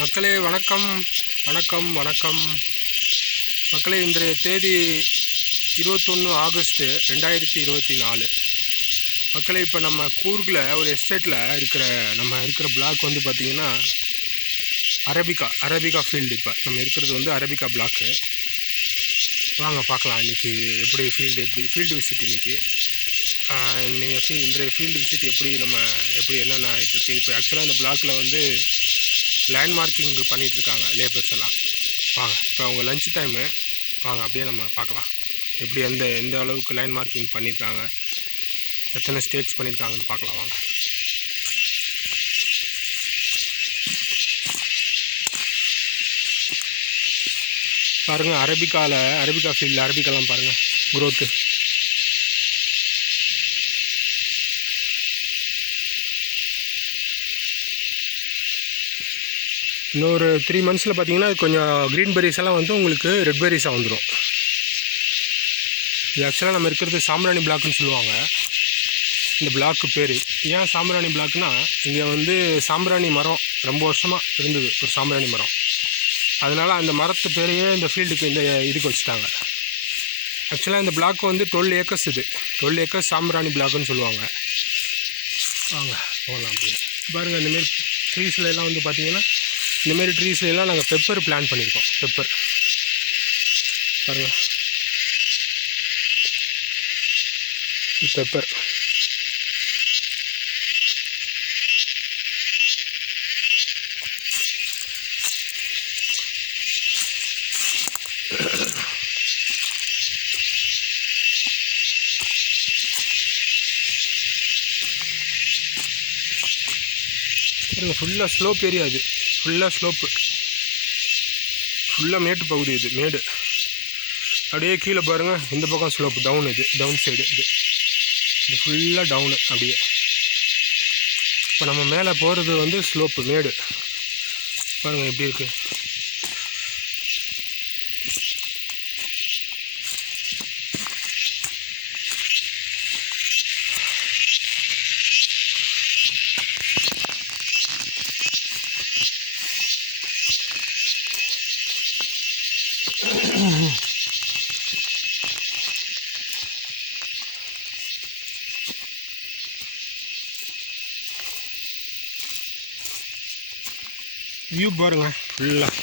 மக்களே வணக்கம் வணக்கம் வணக்கம் மக்களே, இன்றைய தேதி 21 ஆகஸ்ட் 2024. மக்களே, இப்போ நம்ம கூர்கில் ஒரு எஸ்டேட்டில் இருக்கிற பிளாக் வந்து பார்த்திங்கன்னா அரபிகா ஃபீல்டு. இப்போ நம்ம இருக்கிறது வந்து அரபிகா பிளாக்கு. வாங்க பார்க்கலாம் இன்றைக்கி எப்படி ஃபீல்டு விசிட் இன்றைய ஃபீல்டு விசிட் எப்படி என்னென்ன ஆகிட்டுருக்கு. இப்போ ஆக்சுவலாக இந்த பிளாக்கில் வந்து லேண்ட் மார்க்கிங் பண்ணிகிட்ருக்காங்க லேபர்ஸ் எல்லாம். வாங்க, இப்போ அவங்க லஞ்ச் டைமு. வாங்க அப்படியே நம்ம பார்க்கலாம் எப்படி எந்த அளவுக்கு லைன் மார்க்கிங் பண்ணியிருக்காங்க, எத்தனை ஸ்டேக்ஸ் பண்ணியிருக்காங்கன்னு பார்க்கலாம். வாங்க. பாருங்கள், அரபிகா ஃபீல்டில் அரபிக்காலாம் பாருங்கள் க்ரோத்து. இன்னொரு 3 monthஸில் பார்த்தீங்கன்னா கொஞ்சம் க்ரீன் பெரிஸ் எல்லாம் வந்து உங்களுக்கு ரெட் பெரிஸாக வந்துடும். இது ஆக்சுவலாக நம்ம இருக்கிறது சாம்பிராணி பிளாக்குன்னு சொல்லுவாங்க. இந்த பிளாக்கு பேர் ஏன் சாம்பிராணி பிளாக்னா, இங்கே வந்து சாம்பிராணி மரம் ரொம்ப வருஷமாக இருந்தது, ஒரு சாம்பிராணி மரம். அதனால் அந்த மரத்து பேரையே இந்த ஃபீல்டுக்கு இதுக்கு வச்சுட்டாங்க. ஆக்சுவலாக இந்த பிளாக் வந்து 12 ஏக்கர்ஸ். இது 12 ஏக்கர்ஸ் சாம்பிராணி பிளாக்குன்னு சொல்லுவாங்க. வாங்க போகலாம். அப்படியே பாருங்கள், இந்தமாரி ட்ரீஸில் எல்லாம் வந்து பார்த்திங்கன்னா இந்தமாரி ட்ரீஸ்லாம் நாங்கள் பெப்பர் பிளான் பண்ணியிருக்கோம். பெப்பர் பாருங்கள், பெப்பர் ஃபுல்லாக ஸ்லோப் ஏரியா. இது ஃபுல்லாக ஸ்லோப்பு, ஃபுல்லாக மேட்டு பகுதி. இது மேடு அப்படியே கீழே பாருங்கள். இந்த பக்கம் ஸ்லோப்பு டவுன். இது டவுன் சைடு. இது ஃபுல்லாக டவுனு. அப்படியே இப்போ நம்ம மேலே போகிறது வந்து ஸ்லோப்பு மேடு. பாருங்கள் எப்படி இருக்குது. வியூ பாருங்கள் ஃபுல்லாக.